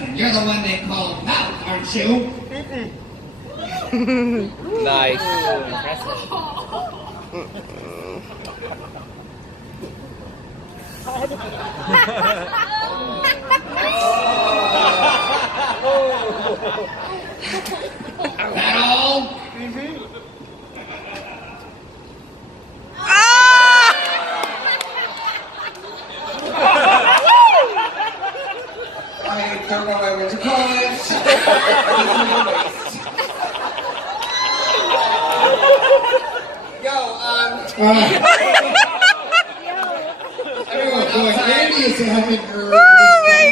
husband. You're the one they call Mouth, aren't you? Nice. That all? I don't know what to call it. Yo,